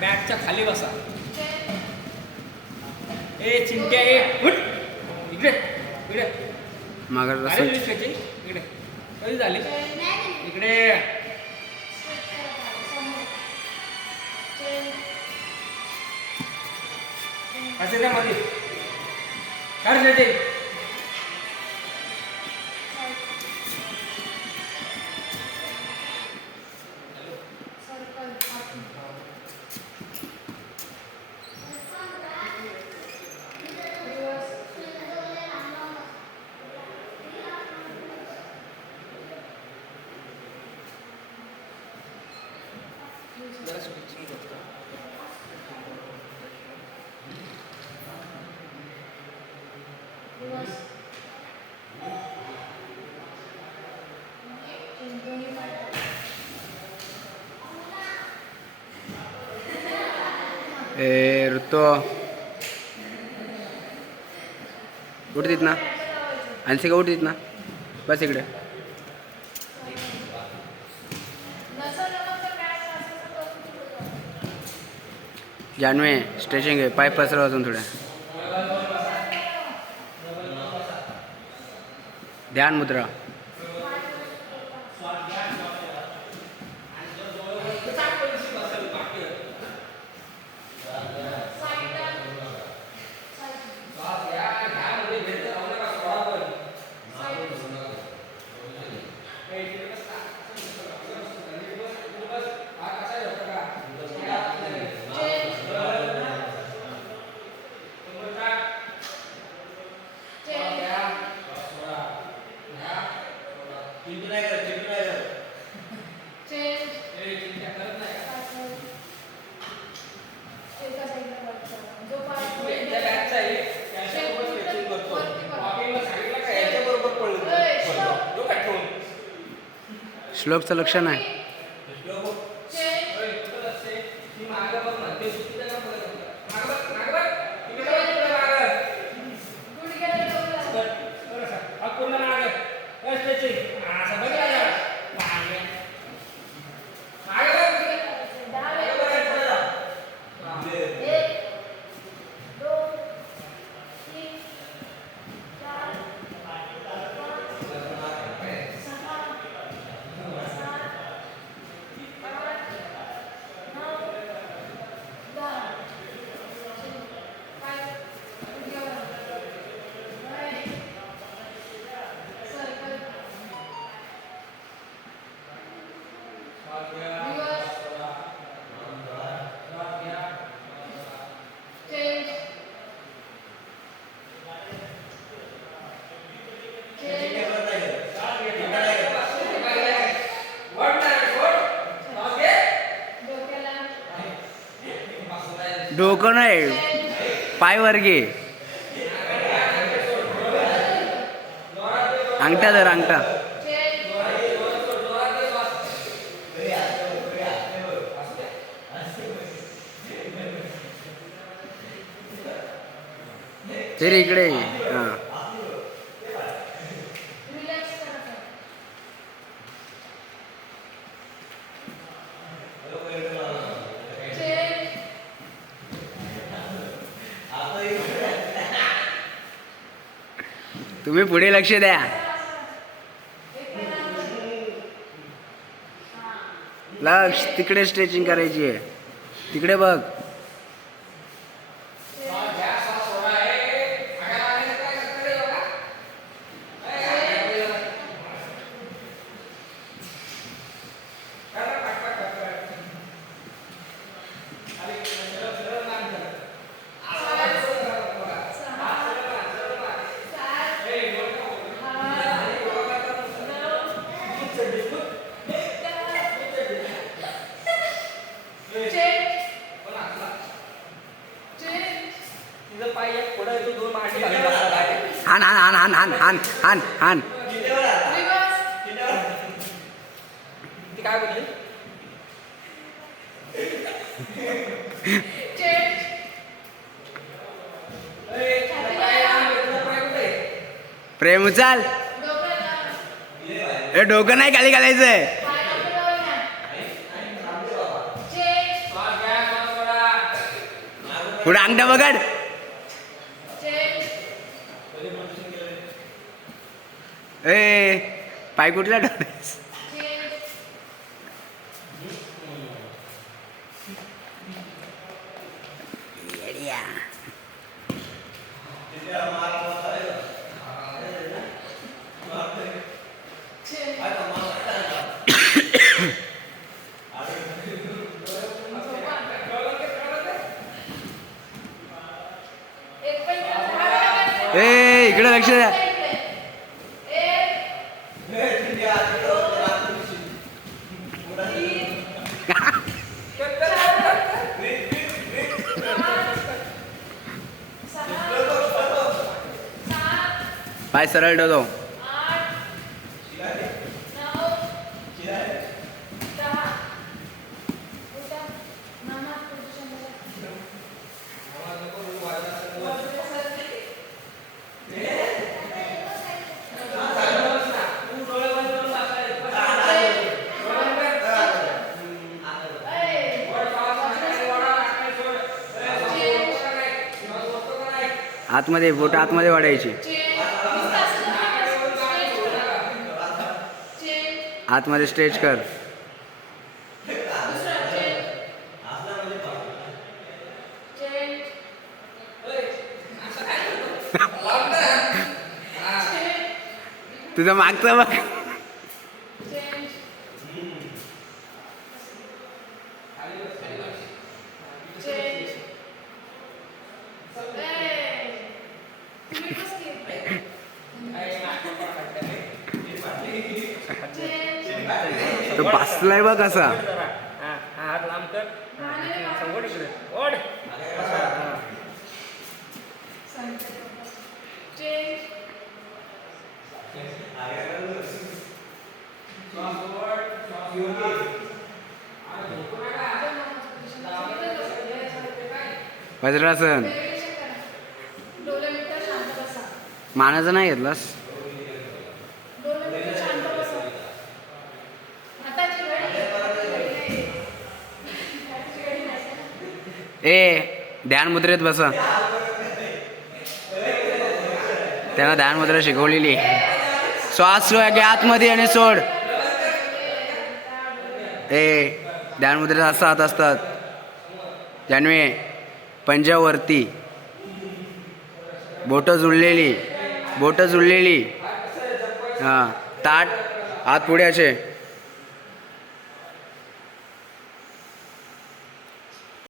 बॅटच्या खाली बसा. ए चिंट्या ए उठ इकडे इकडे मागं बसा. इकडे कधी झाली इकडे. असे त्या मध्ये काढ ते. ए ऋतू उठतीत ना आणखी का उठतीत ना. बस इकडे. जानवे स्ट्रेचिंग आहे. पाय पसरव अजून थोड्या. ध्यान मुद्रा. श्लोकचं लक्षण आहे. डोकं नाही पाय वर घे. अंगठा धर अंगठा. तरी इकडे हां. तुम्ही पुढे लक्ष द्या. लक्ष तिकडे स्ट्रेचिंग करायची आहे. तिकडे बघ. हान हान हान हान हान हान हान हान. काय बोलली प्रेम उचल. हे डोकं नाही खाली घालायचंय. पुढे अंगठा बघड. ए पाय कुठला ठेवलास? येड्या. ए इकडे लक्ष द्या. पाय सरळ ठेवतो. आतमध्ये बोट आतमध्ये वाढायची. आतमध्ये स्ट्रेच कर. तुझं मागचं बघ. तो बसलाय बघ कसा. हात लांब कर. ओढ इकडे ओढ. वज्रासन. मानाचं नाही घेतलास. ए ध्यान मुद्रेत बसा. त्यांना ध्यान मुद्रा शिकवलेली. श्वास घे आतमध्ये आणि सोड. ए ध्यान मुद्रेत असा हात असतात. जान्हवी पंजावरती बोट जुळलेली. हां ताट हात पुढे असे.